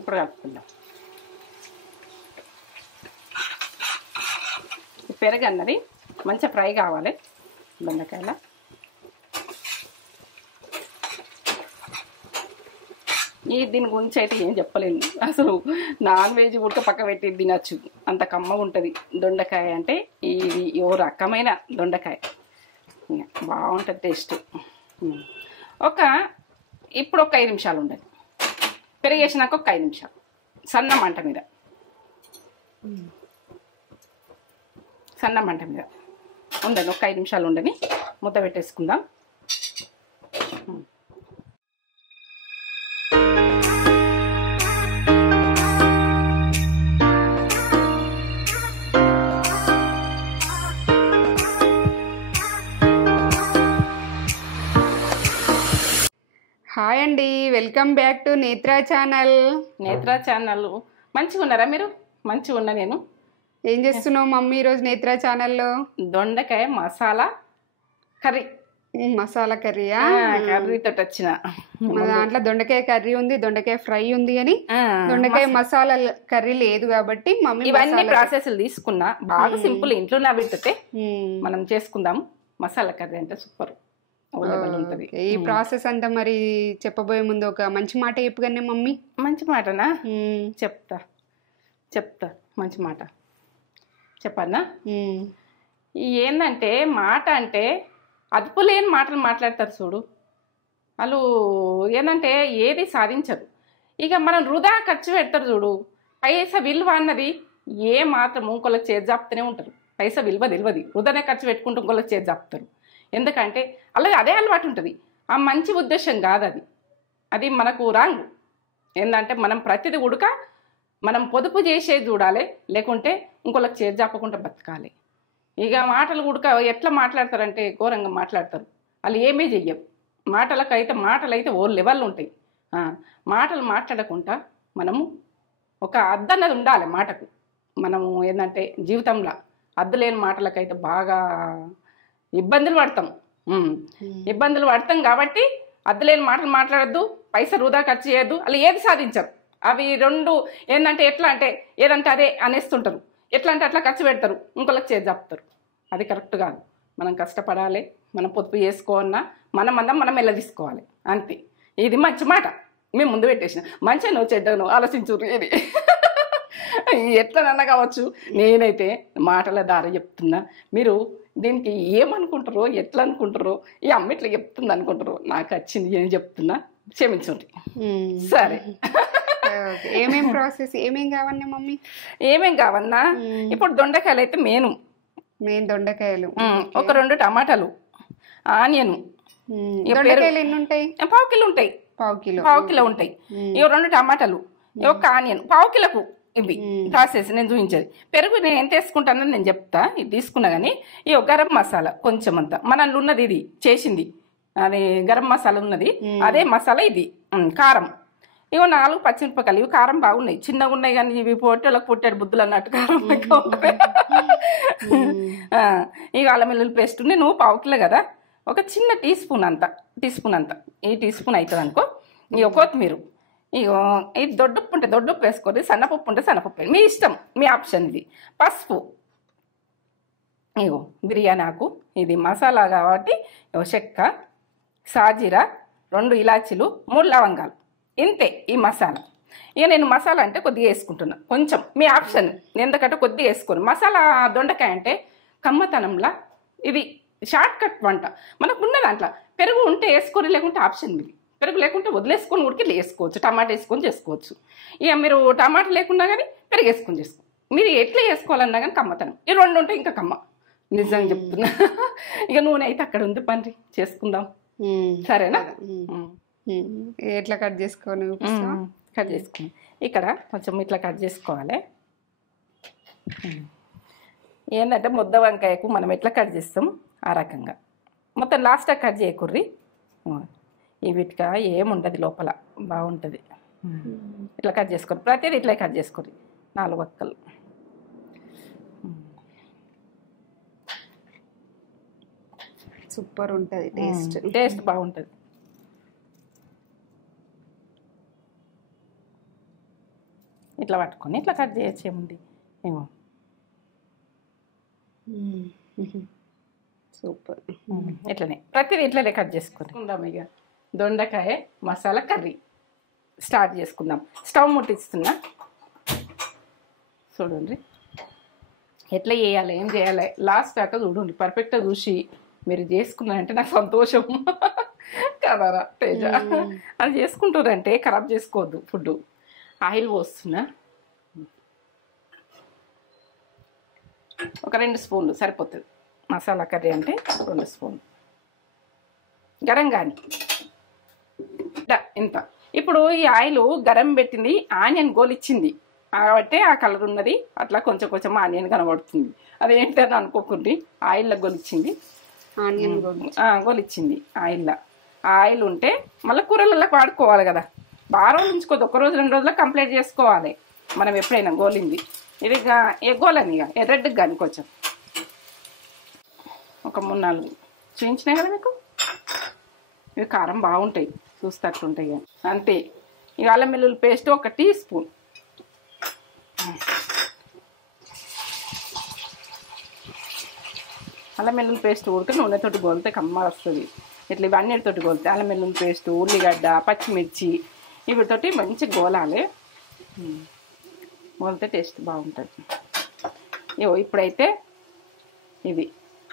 ఇప్పుడు కలుపుకుందాం. పెరుగు అన్నది మంచిగా ఫ్రై కావాలి. బెండకాయల దీని గురించి అయితే ఏం చెప్పలేను. అసలు నాన్ వెజ్ ఉడక పక్క పెట్టి తినచ్చు, అంత కమ్మగా ఉంటుంది. దొండకాయ అంటే ఇది ఓ రకమైన దొండకాయ, బాగుంటుంది టేస్ట్. ఇప్పుడు ఒక 5 నిమిషాలు ఉండదు. పెరిగేసినాక ఒక 5 నిమిషాలు సన్న మంట మీద ఉండని, ఒక 5 నిమిషాలు ఉండని మూత పెట్టేసుకుందాం. హాయ్ అండి, welcome back to Netra channel. మంచిగా ఉన్నారా మీరు? మంచిగా ఉన్నా నేను. ఏం చేస్తున్నావు మమ్మీ ఈరోజు నేత్రా ఛానల్లో? దొండకాయ మసాలా కర్రీ. మసాలా కర్రీయా? కర్రీతో వచ్చిన. మన దాంట్లో దొండకాయ కర్రీ ఉంది, దొండకాయ ఫ్రై ఉంది, కానీ దొండకాయ మసాలా కర్రీ లేదు కాబట్టి మమ్మీ ఇవన్నీ ప్రాసెస్లు తీసుకున్నా. బాగా సింపుల్, ఇంట్లో నా పెట్టితే మనం చేసుకుందాం. మసాలా కర్రీ అంటే సూపర్ ఉంటుంది. ఈ ప్రాసెస్ అంతా మరి చెప్పబోయే ముందు ఒక మంచి మాట చెప్పుగానే మమ్మీ. మంచి మాటనా? చెప్తా మంచి మాట చెప్పన్నా. ఏంటంటే మాట అంటే అదుపు లేని మాటలు మాట్లాడతారు చూడు వాళ్ళు. ఏంటంటే ఏది సాధించరు. ఇక మనం వృధా ఖర్చు పెడతారు చూడు. పైసా విలువ అన్నది ఏ మాత్రం ఇంకొకరికి చేతి జాపుతూనే ఉంటారు. పైసా విలువ తెలియదు, వృధానే ఖర్చు పెట్టుకుంటూ ఇంకొకరికి చేతి జాపుతారు. ఎందుకంటే అలాగే అదే అలవాటు ఉంటుంది. ఆ మంచి ఉద్దేశం కాదు అది, అది మనకు రాంగ్. ఏంటంటే మనం ప్రతిదీ ఉడక మనం పొదుపు చేసేది చూడాలి, లేకుంటే ఇంకొకరికి చేతి జాపకుండా బతకాలి. ఇక మాటలు ఉడక ఎట్లా మాట్లాడతారంటే ఘోరంగా మాట్లాడతారు. వాళ్ళు ఏమీ చెయ్యవు. మాటలైతే ఓ లెవెల్ ఉంటాయి. మాటలు మాట్లాడకుండా మనము ఒక అద్దు అన్నది ఉండాలి మాటకు. మనము ఏంటంటే జీవితంలో అద్దు లేని మాటలకైతే బాగా ఇబ్బందులు పడతాం కాబట్టి అద్దులేని మాటలు మాట్లాడద్దు, పైసా వృధా ఖర్చు చేయొద్దు. అలా ఏది సాధించరు. అవి రెండు ఏంటంటే ఎట్లా అంటే ఏదంటే అదే అనేస్తుంటారు, ఎట్లా అంటే అట్లా ఖర్చు పెడతారు, ఇంకొకరికి చేతి చెప్తారు. అది కరెక్ట్ కాదు. మనం కష్టపడాలి, మనం పొదుపు చేసుకోవన్నా మనం ఎలా తీసుకోవాలి అంతే. ఇది మంచి మాట మేము ముందు పెట్టేసిన. మంచిగా చెడ్డను ఆలోచించురు. ఇది ఎట్లనన్నా కావచ్చు. నేనైతే మాటల దారి చెప్తున్నా. మీరు దీనికి ఏమనుకుంటారో, ఎట్లా అనుకుంటారో, ఈ అమ్మ ఇట్లా చెప్తుంది అనుకుంటారో, నాకు వచ్చింది ఏం చెప్తున్నా, క్షమించండి. సరే, ఏమేం ప్రాసెస్, ఏమేం కావన్నా మమ్మీ? ఏమేం కావన్నా, ఇప్పుడు దొండకాయలు అయితే మెయిన్ దొండకాయలు, ఒక 2 టమాటాలు, ఆనియన్. దొండకాయలు ఎన్ని ఉంటాయి? పావు కిలో ఉంటాయి. పావు కిలో ఉంటాయి. ఇవి 2 టమాటాలు, ఒక ఆనియన్, పావు కిలోకు. ఇవి ప్రాసెస్ నేను చూపించేది. పెరుగు నేను ఎంత వేసుకుంటానని నేను చెప్తా. ఇది తీసుకున్నా కానీ ఈ గరం మసాలా కొంచెం అంతా మనలో ఉన్నది, ఇది చేసింది అది గరం మసాలా ఉన్నది, అదే మసాలా. ఇది కారం, ఇవి 4 పచ్చిమిరపకాయలు. ఇవి కారం బాగున్నాయి, చిన్నగా ఉన్నాయి కానీ ఇవి పొట్టేళ్ళకి పుట్టాడు బుద్ధులు అన్నట్టు కారం ఎక్కువ ఉంటుంది. ఇక అల్లం వెల్లుల్లి పేస్ట్ నేను పావు కిలో కదా, ఒక చిన్న టీ స్పూన్ అంత, ఈ టీ స్పూన్ అవుతుంది అనుకో. ఇక కొత్తిమీర, ఇగో ఇది దొడ్డుప్పు ఉంటే దొడ్డుప్పు వేసుకోండి, సన్నపప్పు ఉంటే సన్నపప్పు, మీ ఇష్టం, మీ ఆప్షన్ ఇది. పసుపు, ఇగో బిర్యానీ ఆకు, ఇది మసాలా కాబట్టి చెక్క, సాజీరా, 2 ఇలాచీలు, 3 లవంగాలు, ఇంతే ఈ మసాలా. ఇక నేను మసాలా అంటే కొద్దిగా వేసుకుంటున్నా, కొంచెం మీ ఆప్షన్. ఎందుకంటే కొద్దిగా వేసుకోను. మసాలా దొండకాయ అంటే కమ్మతనంలా ఇది షార్ట్ కట్ వంట. మనకు ఉన్న దాంట్లో పెరుగు ఉంటే వేసుకొని, లేకుంటే ఆప్షన్ ఇది. పెరుగు లేకుంటే వదిలేసుకొని ఉడికి వేసుకోవచ్చు, టమాటా వేసుకొని చేసుకోవచ్చు. ఇక మీరు టమాటా లేకున్నా కానీ పెరుగు వేసుకొని చేసుకో. మీరు ఎట్లా వేసుకోవాలన్నా కానీ కమ్మతనం. ఈ 2 ఉంటే ఇంకా కమ్మ, నిజంగా చెప్తున్నా. ఇక నూనె అయితే అక్కడ ఉంది, పండ్రి చేసుకుందాం. సరేనా? ఎట్లా కట్ చేసుకోవాలి? కట్ చేసుకుని ఇక్కడ కొంచెం ఇట్లా కట్ చేసుకోవాలి. ఏంటంటే ముద్ద వంకాయకు మనం ఎట్లా కట్ చేస్తాం ఆ రకంగా మొత్తం లాస్ట్గా కట్ చేయకుర్రి. ఈ వీటికా ఏముండదు, లోపల బాగుంటుంది. ఇట్లా కట్ చేసుకోండి, ప్రతిదీ ఇట్లా కట్ చేసుకోండి, 4 వక్కలు. సూపర్ ఉంటుంది టేస్ట్, టేస్ట్ బాగుంటుంది. ఇట్లా పట్టుకొని ఇట్లా కట్ చేయొచ్చు ఏముంది. ఏమో సూపర్. ఇట్లనే ప్రతిదీ ఇట్లనే కట్ చేసుకుందాం. ఇక దొండకాయ మసాలా కర్రీ స్టార్ట్ చేసుకుందాం. స్టవ్ ముట్టిస్తున్నా చూడండి ఎట్లా చేయాలి, ఏం చేయాలి లాస్ట్ దాకా చూడండి. పర్ఫెక్ట్గా చూసి మీరు చేసుకున్నారంటే నాకు సంతోషం కదరా తేజ. అది చేసుకుంటారంటే ఖరాబ్ చేసుకోవద్దు ఫుడ్. ఆయిల్ పోస్తున్నా, ఒక 2 స్పూన్లు సరిపోతుంది. మసాలా కర్రీ అంటే 2 స్పూన్లు గరం కానీ ఇంత. ఇప్పుడు ఈ ఆయిల్ గరం పెట్టింది, ఆనియన్ గోలిచ్చింది కాబట్టి ఆ కలర్ ఉన్నది. అట్లా కొంచెం కొంచెం ఆనియన్ కనబడుతుంది. అదేంటని అనుకోకుండా ఆయిల్లో గొలిచ్చింది, ఆనియన్ గొలిచ్చింది ఆయిల్లో. ఆయిల్ ఉంటే మళ్ళీ కూరలలో వాడుకోవాలి కదా. బాగా రోజులు ఉంచుకోవద్దు, 1 రోజు 2 రోజుల్లో కంప్లీట్ చేసుకోవాలి మనం ఎప్పుడైనా గోలింది. ఇది గోలని ఇక ఎర్రెడ్కి కానీ కొంచెం ఒక 3-4 చూపించినాయి కదా మీకు. ఇవి కారం బాగుంటాయి, చూస్తట్లుంటాయి అంతే. ఇక అల్లం వెల్లుల్లి పేస్ట్ 1 టీ స్పూన్, అల్లం వెల్లుల్లి పేస్ట్ ఉడితే నూనెతోటి గోలితే కమ్మ వస్తుంది. ఇట్లా ఇవన్నీతోటి గోలితే అల్లం వెల్లుల్లి పేస్ట్, ఉల్లిగడ్డ, పచ్చిమిర్చి వీటితోటి మంచి గోలాలి. గోలితే టేస్ట్ బాగుంటుంది. ఇప్పుడైతే ఇది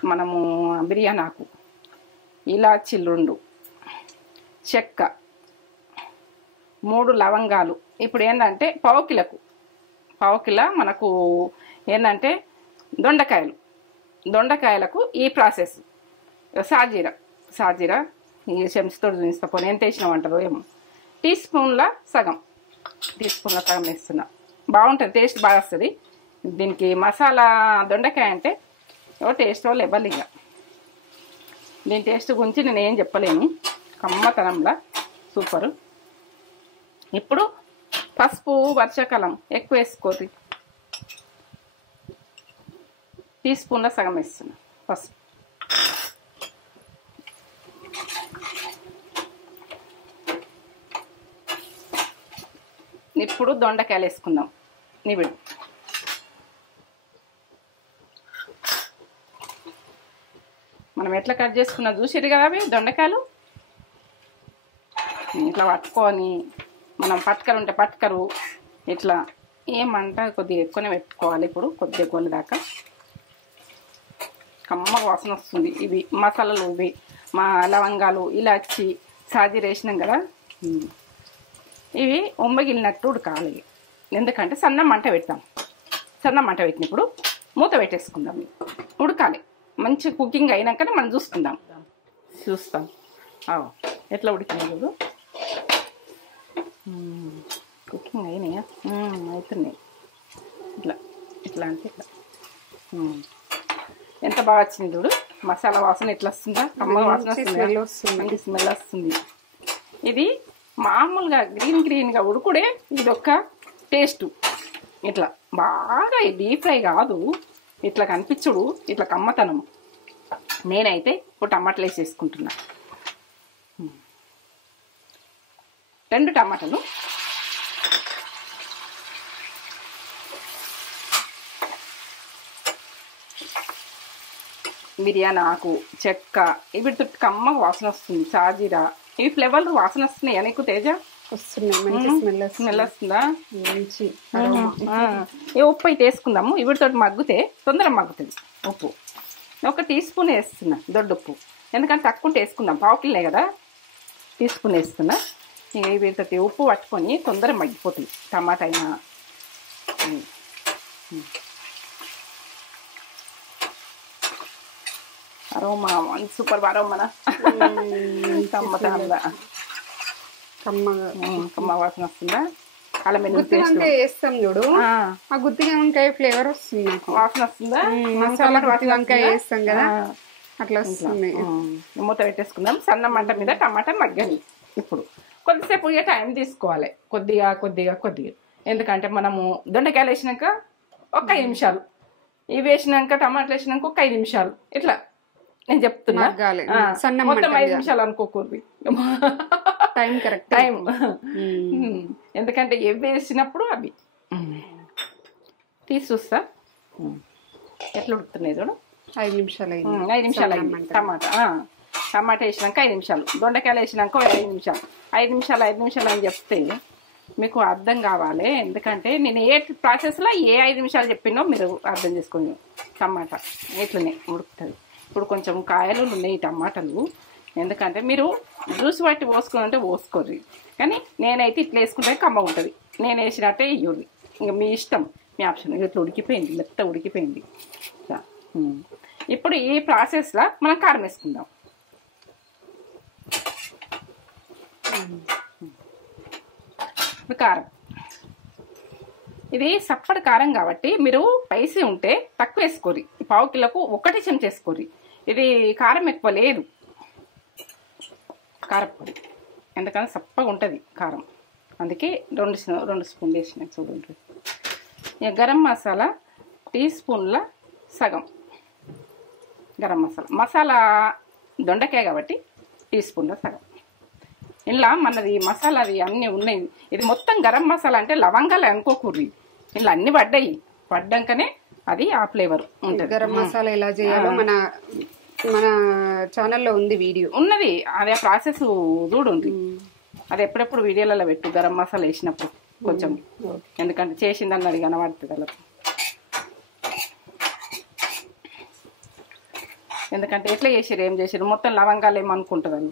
మనము బిర్యానీ ఆకు, ఇలాచీలు 2, చెక్క 3 లవంగాలు. ఇప్పుడు ఏంటంటే పావు కిలో మనకు ఏంటంటే దొండకాయలకు ఈ ప్రాసెస్. సాజీరా ఈ చెంచుతో చూపిస్తాను ఎంత వేసినామంటారో ఏమో. టీ స్పూన్ల సగం వేస్తున్నా. బాగుంటుంది, టేస్ట్ బాగా వస్తుంది దీనికి. మసాలా దొండకాయ అంటే టేస్ట్ లెవెల్. ఇక దీని టేస్ట్ గురించి నేను ఏం చెప్పలేను, కమ్మతనంలా సూపరు. ఇప్పుడు పసుపు వర్షాకాలం ఎక్కువ వేసుకోదు, టీ స్పూన్ల సగం వేస్తున్నా పసుపు. ఇప్పుడు దొండకాయలు వేసుకుందాం. నివిడు మనం ఎట్లా కట్ చేసుకున్నా చూసిరు కదా అవి దొండకాయలు. ఇట్లా పట్టుకొని మనం పట్టుకరు ఉంటే పట్టుకరు ఇట్లా ఏమంట కొద్దిగా ఎక్కువనే పెట్టుకోవాలి. ఇప్పుడు కొద్దిగా గోలు దాకా కమ్మ వాసన వస్తుంది. ఇవి మసాలాలు, ఇవి మా లవంగాలు, ఇలాచి, సాజీర వేసినాం కదా, ఇవి ఉమ్మగిలినట్టు ఉడకాలి. ఎందుకంటే సన్న మంట పెట్టాం. సన్న మంట పెట్టినప్పుడు మూత పెట్టేసుకుందాం. ఉడకాలి, మంచి కుకింగ్ అయినాకనే మనం చూస్తాం ఎట్లా ఉడికినాయి చూడు. కుకింగ్ అయినాయా, అవుతున్నాయి. ఇట్లా అంటే ఇట్లా ఎంత బాగా వచ్చింది చూడు. మసాలా వాసన ఎట్లా వస్తుందా, కమ్మ వాసన వస్తుంది, మంచి స్మెల్ వస్తుంది. ఇది మామూలుగా గ్రీన్గా ఉడుకుడే ఇదొక టేస్ట్. ఇట్లా బాగా డీప్ ఫ్రై కాదు, ఇట్లా కనిపించుడు, ఇట్లా కమ్మతనం. నేనైతే ఇప్పుడు టమాటాలు వేసేసుకుంటున్నా. 2 టమాటాలు, బిర్యానీ ఆకు, చెక్క, వీటితో కమ్మ వాసన వస్తుంది. సాజీరా, ఇవి ఫ్లేవర్ వాసన వస్తున్నాయా నీకు తేజ? వస్తున్నాయి, స్మెల్ వస్తుందా? ఉప్పు అయితే వేసుకుందాము. వీటితో మగ్గితే తొందరగా మగ్గుతుంది. ఉప్పు 1 టీ స్పూన్ వేస్తున్నా, దొడ్డుప్పు. ఎందుకంటే తక్కువ వేసుకుందాం, పావు కిలో కదా, టీ స్పూన్ వేస్తున్నా. వీటితో ఉప్పు పట్టుకొని తొందరగా మగ్గిపోతుంది టమాటా అయినా. అరోమా సూపర్ అరోమానా, కమ్మ వాసన వస్తుందా? అల్లం వెల్లుల్లి పేస్ట్ వేస్తాం చూడు, ఆ గుత్తి వంకాయ ఫ్లేవర్ వస్తుంది, వాసన వస్తుందా? మసాలా గుత్తి వంకాయ వేస్తాం కదా, అట్లా వస్తుంది. మూత పెట్టేసుకుందాం. సన్న మంట మీద టమాటా మగ్గని. ఇప్పుడు కొద్దిసేపు ఇక టైం తీసుకోవాలి, కొద్దిగా. ఎందుకంటే మనము దొండకాయలు వేసినాక 5 నిమిషాలు, ఇవి వేసినాక టమాటాలు వేసినాక 5 నిమిషాలు, ఇట్లా నేను చెప్తున్నా. మొత్తం 5 నిమిషాలు అనుకోకూడదు, టైం. ఎందుకంటే ఇవి వేసినప్పుడు అవి తీసి చూస్తా ఎట్లా ఉడుకుతున్నాయి చూడు. 5 నిమిషాలు అయింది. 5 నిమిషాలు అయింది. టమాటా వేసినాక 5 నిమిషాలు, దొండకాయలు వేసినాక 5 నిమిషాలు. 5 నిమిషాలు 5 నిమిషాలు అని చెప్తే మీకు అర్థం కావాలి. ఎందుకంటే నేను ఏ ప్రాసెస్లో ఏ 5 నిమిషాలు చెప్పినో మీరు అర్థం చేసుకోండి. టమాటా ఇట్లనే ఉడుకుతుంది. ఇప్పుడు కొంచెం కాయలు ఉన్నాయి టమాటాలు. ఎందుకంటే మీరు జ్యూస్ బట్టి పోసుకోవాలంటే పోసుకోర్రి, కానీ నేనైతే ఇట్లా వేసుకుంటే కమ్మ ఉంటుంది. నేను వేసినట్టే ఇవ్వరు, ఇంకా మీ ఇష్టం, మీ ఆప్షన్. ఇట్లా ఉడికిపోయింది, మెత్త ఉడికిపోయింది. ఇప్పుడు ఈ ప్రాసెస్లో మనం కారం వేసుకుందాం. కారం ఇది సప్పటి కారం కాబట్టి మీరు స్పైసీ ఉంటే తక్కువ వేసుకోరి. 1/2 కిలోకు 1 చెంచా వేసుకోరి. ఇది కారం ఎక్కువ లేదు కారపొడి, ఎందుకంటే సప్పగా ఉంటుంది కారం, అందుకే 2 స్పూన్లు వేసిన చూడండి. ఇక గరం మసాలా టీ స్పూన్ల సగం గరం మసాలా దొండకాయ కాబట్టి టీ స్పూన్ల సగం. ఇలా మనది మసాలాది అన్నీ ఉన్నాయి. ఇది మొత్తం గరం మసాలా అంటే లవంగాలు అనుకోకూర్రి, ఇలా అన్ని పడ్డాకనే అది ఆ ఫ్లేవర్ ఉంటుంది. గరం మసాలా ఎలా చేయాలో మన ఛానల్లో ఉంది, వీడియో ఉన్నది. అదే ప్రాసెస్ చూడుంది. అది ఎప్పుడెప్పుడు వీడియోలలో పెట్టు, గరం మసాలా వేసినప్పుడు కొంచెం, ఎందుకంటే చేసిందని అది కనబడుతుంది అలా. ఎందుకంటే ఎట్లా చేసారు, ఏం చేసారు, మొత్తం లవంగాలు ఏమనుకుంటుంది అని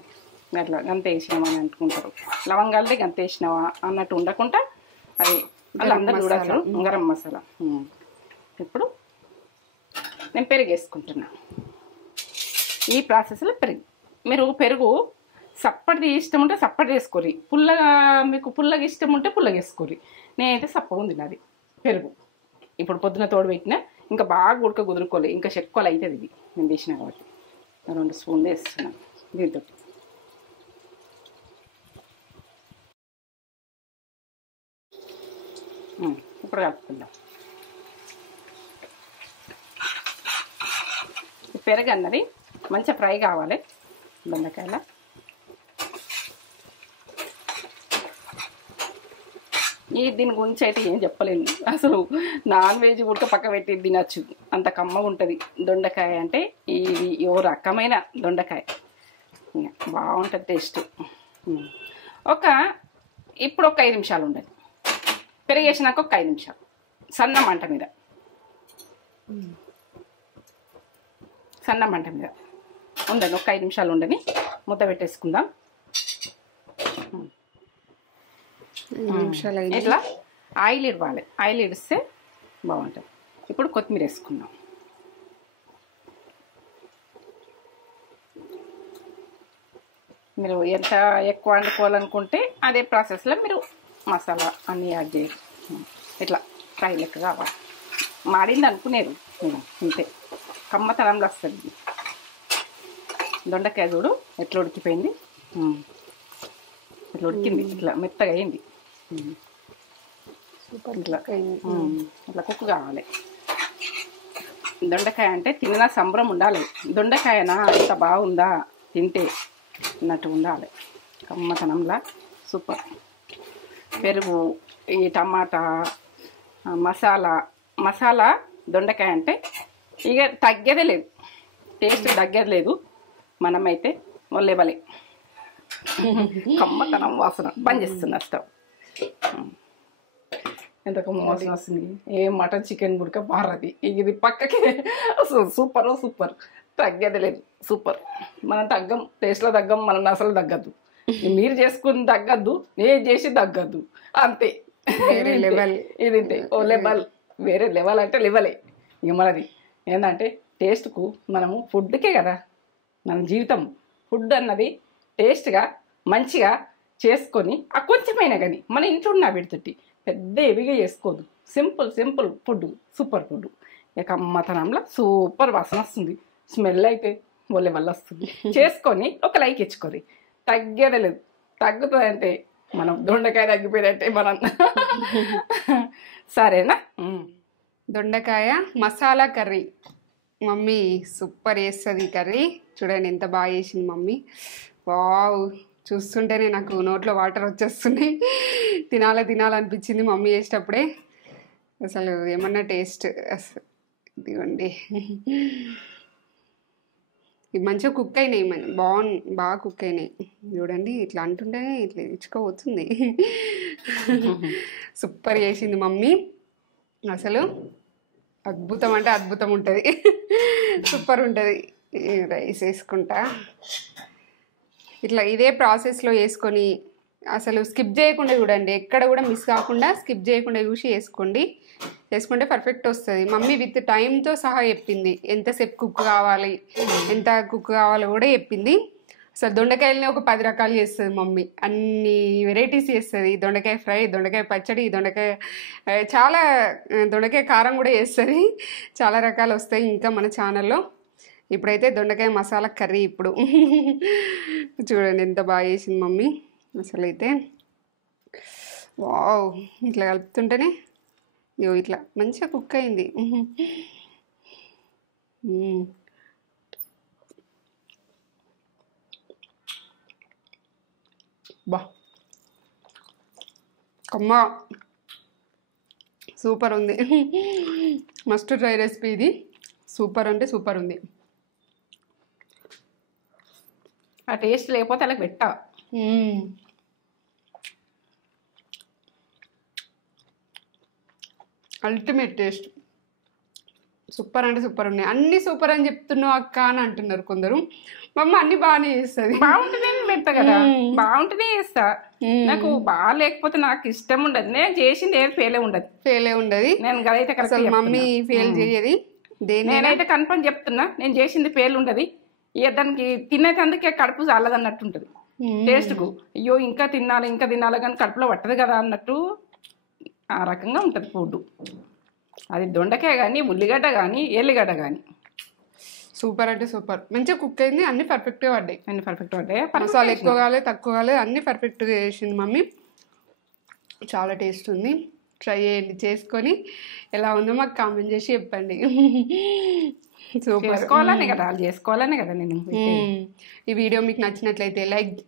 అట్లా గంత వేసినామని అనుకుంటారు. లవంగాలదే గంత వేసినావా అన్నట్టు ఉండకుండా అది అలా అందరూ చూడతారు. గరం మసాలా. ఇప్పుడు నేను పెరుగు వేసుకుంటున్నా. ఈ ప్రాసెస్లో మీరు పెరుగు సప్పటిది ఇష్టం ఉంటే సప్పటి వేసుకోరి, పుల్లగా మీకు పుల్లగా ఇష్టం ఉంటే పుల్లగా వేసుకోరి. నేనైతే సప్పగా ఉంది నాది పెరుగు. ఇప్పుడు పొద్దున తోడు పెట్టినా ఇంకా బాగా ఉడక కుదురుకోలే, ఇంకా చెక్కువలు అవుతుంది ఇది నేను తీసిన కాబట్టి. 2 స్పూన్లు వేస్తున్నాను దీంతో. ఇప్పుడు కలుపుకుందాం. పెరుగు అన్నది మంచిగా ఫ్రై కావాలి బెండకాయల. దీని గురించి అయితే ఏం చెప్పలేను అసలు. నాన్ వెజ్ ఉడక పక్క పెట్టి తినచ్చు, అంత కమ్మగా ఉంటుంది దొండకాయ. అంటే ఇది ఓ రకమైన దొండకాయ, బాగుంటుంది టేస్ట్. ఇప్పుడు ఒక 5 నిమిషాలు ఉండదు. పెరిగేసినాక ఒక 5 నిమిషాలు సన్న మంట మీద ఉండని, ఒక 5 నిమిషాలు ఉండని మూత పెట్టేసుకుందాం. ఇట్లా ఆయిల్ ఇవ్వాలి, ఆయిల్ ఇడిస్తే బాగుంటుంది. ఇప్పుడు కొత్తిమీర వేసుకుందాం. మీరు ఎంత ఎక్కువ వండుకోవాలనుకుంటే అదే ప్రాసెస్లో మీరు మసాలా అన్నీ యాడ్ చేయరు. ఇట్లా ఫ్రై లెక్క కావాలి. మాడింది అనుకునేది నేను ఇంతే, కమ్మతనంలో వస్తుంది. దొండకాయ చూడు ఎట్లా ఉడికిపోయింది, ఇట్లా ఉడికింది, ఇట్లా మెత్తగా అయింది. ఇట్లా కుక్ కావాలి. దొండకాయ అంటే తిన్న సంబరం ఉండాలి. దొండకాయనా అంత బాగుందా తింటే అన్నట్టు ఉండాలి, కమ్మతనంలా. సూపర్. పెరుగు, ఈ టమాటా, మసాలా దొండకాయ అంటే ఇక తగ్గేదే లేదు, టేస్ట్ తగ్గేది లేదు. మనమైతే లేవలే, కమ్మతనం వాసన బంద్ చేస్తున్నా స్టవ్. ఎంత వాసన వస్తుంది. ఏ మటన్ చికెన్ గుడిక బారది, ఇది పక్కకి సూపర్ తగ్గేది లేదు. సూపర్. మనం తగ్గం, టేస్ట్లో తగ్గం, మనం అసలు తగ్గద్దు. మీరు చేసుకుని తగ్గద్దు, నేను చేసి తగ్గద్దు, అంతే. ఇది ఓ లెవెల్, వేరే లెవెల్ అంటే లెవెలే. ఇక మనది ఏంటంటే టేస్ట్కు మనము ఫుడ్కే కదా మన జీవితం. ఫుడ్ అన్నది టేస్ట్గా మంచిగా చేసుకొని ఆ కొంచెమైనా కానీ మన ఇంట్లో ఉన్న పెడుతుంటే పెద్ద ఎవిగా చేసుకోదు. Simple food, super food. ఇక అమ్మతనంలో సూపర్ వాసన వస్తుంది. స్మెల్ అయితే వాళ్ళ వల్ల వస్తుంది. చేసుకొని ఒక లైక్ ఇచ్చుకోరి, తగ్గేదే లేదు. తగ్గుతుందంటే మనం దొండకాయ తగ్గిపోయినట్టే మనం. సరేనా? దొండకాయ మసాలా కర్రీ మమ్మీ సూపర్ చేస్తుంది. కర్రీ చూడండి ఎంత బాగా చేసింది మమ్మీ. వావ్, చూస్తుంటేనే నాకు నోట్లో వాటర్ వచ్చేస్తున్నాయి. తినాలనిపించింది మమ్మీ చేసేటప్పుడే. అసలు ఏమన్నా టేస్ట్ అసలు ఇదిగోండి. ఇవి మంచిగా కుక్ అయినాయి, బాగా కుక్ అయినాయి. చూడండి ఇట్లా అంటుంటేనే ఇట్లా ఇచ్చుకోవచ్చుంది. సూపర్ చేసింది మమ్మీ, అసలు అద్భుతం అంటే అద్భుతం ఉంటుంది. సూపర్ ఉంటుంది. రైస్ వేసుకుంటా ఇట్లా ఇదే ప్రాసెస్లో వేసుకొని అసలు స్కిప్ చేయకుండా చూడండి, ఎక్కడ కూడా మిస్ కాకుండా స్కిప్ చేయకుండా చూసి వేసుకుంటే పర్ఫెక్ట్ వస్తుంది. మమ్మీ విత్ టైంతో సహా చెప్పింది, ఎంతసేపు కుక్ కావాలి, ఎంత కుక్ కావాలో కూడా చెప్పింది. అసలు దొండకాయలని ఒక 10 రకాలు చేస్తుంది మమ్మీ, అన్ని వెరైటీస్ చేస్తుంది. దొండకాయ ఫ్రై, దొండకాయ పచ్చడి, దొండకాయ కారం కూడా చేస్తుంది. చాలా రకాలు వస్తాయి ఇంకా మన ఛానల్లో. ఇప్పుడైతే దొండకాయ మసాలా కర్రీ ఇప్పుడు చూడండి ఎంత బాగా చేసింది మమ్మీ. అసలు అయితే వావ్, ఇట్లా కలుపుతుంటేనే ఇట్లా మంచిగా కుక్ అయింది. బా కమ్మ సూపర్ ఉంది. మస్ట్ ట్రై రెసిపీ ఇది, సూపర్ అంటే సూపర్ ఉంది. ఆ టేస్ట్ లేకపోతే అలా పెట్టా. అల్టిమేట్ టేస్ట్, సూపర్ అంటే సూపర్ ఉన్నాయి. అన్ని సూపర్ అని చెప్తున్నావు అక్క అని అంటున్నారు కొందరు. మమ్మ అన్ని బాగానే చేస్తుంది. బాగుంటుంది పెడతా కదా, బాగుంటేనే చేస్తా. నాకు బాగా లేకపోతే నాకు ఇష్టం ఉండదు. నేను చేసింది ఏది ఫెయిల్ ఉండదు. నేను గదైతే అసలు మమ్మీ ఫెయిల్ చేయది. నేనైతే కన్ఫర్మ్ చెప్తున్నా, నేను చేసింది ఫెయిల్ ఉండదు. ఇక దానికి తినేటందుకే కడుపు చాలదన్నట్టు ఉంటుంది టేస్ట్కు. అయ్యో ఇంకా తినాలి కానీ కడుపులో పట్టదు కదా అన్నట్టు ఆ రకంగా ఉంటుంది ఫుడ్. అది దొండకాయ కానీ, ఉల్లిగడ్డ కానీ, ఎల్లిగడ్డ కానీ సూపర్ అంటే సూపర్. మంచిగా కుక్ అయింది, అన్ని పర్ఫెక్ట్గా పడ్డాయి. మసాలా ఎక్కువ కాలేదు, తక్కువ కాలేదు, అన్ని పర్ఫెక్ట్గా చేసింది మమ్మీ. చాలా టేస్ట్ ఉంది. ట్రై చేయండి, చేసుకొని ఎలా ఉందో మాకు కామెంట్ చేసి చెప్పండి. సూపర్. చేసుకోవాలనే కదా నేను. ఈ వీడియో మీకు నచ్చినట్లయితే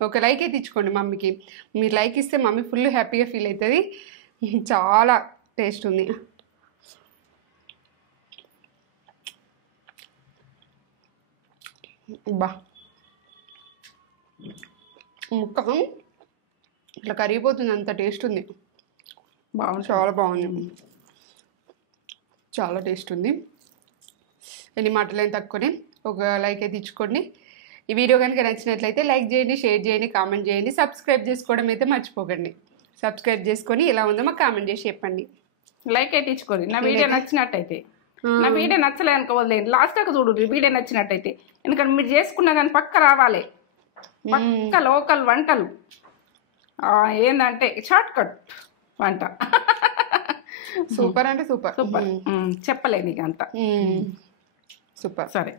ఒక లైక్ అయితే ఇచ్చుకోండి మమ్మీకి. మీరు లైక్ ఇస్తే మమ్మీ ఫుల్ హ్యాపీగా ఫీల్ అవుతుంది. చాలా టేస్ట్ ఉంది. బా ముక్క ఇట్లా కరిగిపోతుంది, అంత టేస్ట్ ఉంది. చాలా బాగుంది, చాలా టేస్ట్ ఉంది. ఎన్ని మాటలైనా తక్కువనే. ఒక లైక్ అయితే ఇచ్చుకోండి. ఈ వీడియో కనుక నచ్చినట్లయితే లైక్ చేయండి, షేర్ చేయండి, కామెంట్ చేయండి. సబ్స్క్రైబ్ చేసుకోవడం అయితే మర్చిపోకండి. సబ్స్క్రైబ్ చేసుకొని ఎలా ఉందో మాకు కామెంట్ చేసి చెప్పండి. లైక్ అయితే ఇచ్చుకోండి నా వీడియో నచ్చినట్టయితే. నా వీడియో నచ్చలే అనుకోవద్దు, లాస్ట్ దాకా చూడు వీడియో నచ్చినట్టయితే. ఎందుకంటే మీరు చేసుకున్నా కానీ పక్క రావాలి, పక్క లోకల్ వంటలు ఏంటంటే షార్ట్ కట్ వంట. సూపర్ అంటే సూపర్. చెప్పలేదు నీకు అంతా సూపర్. సరే.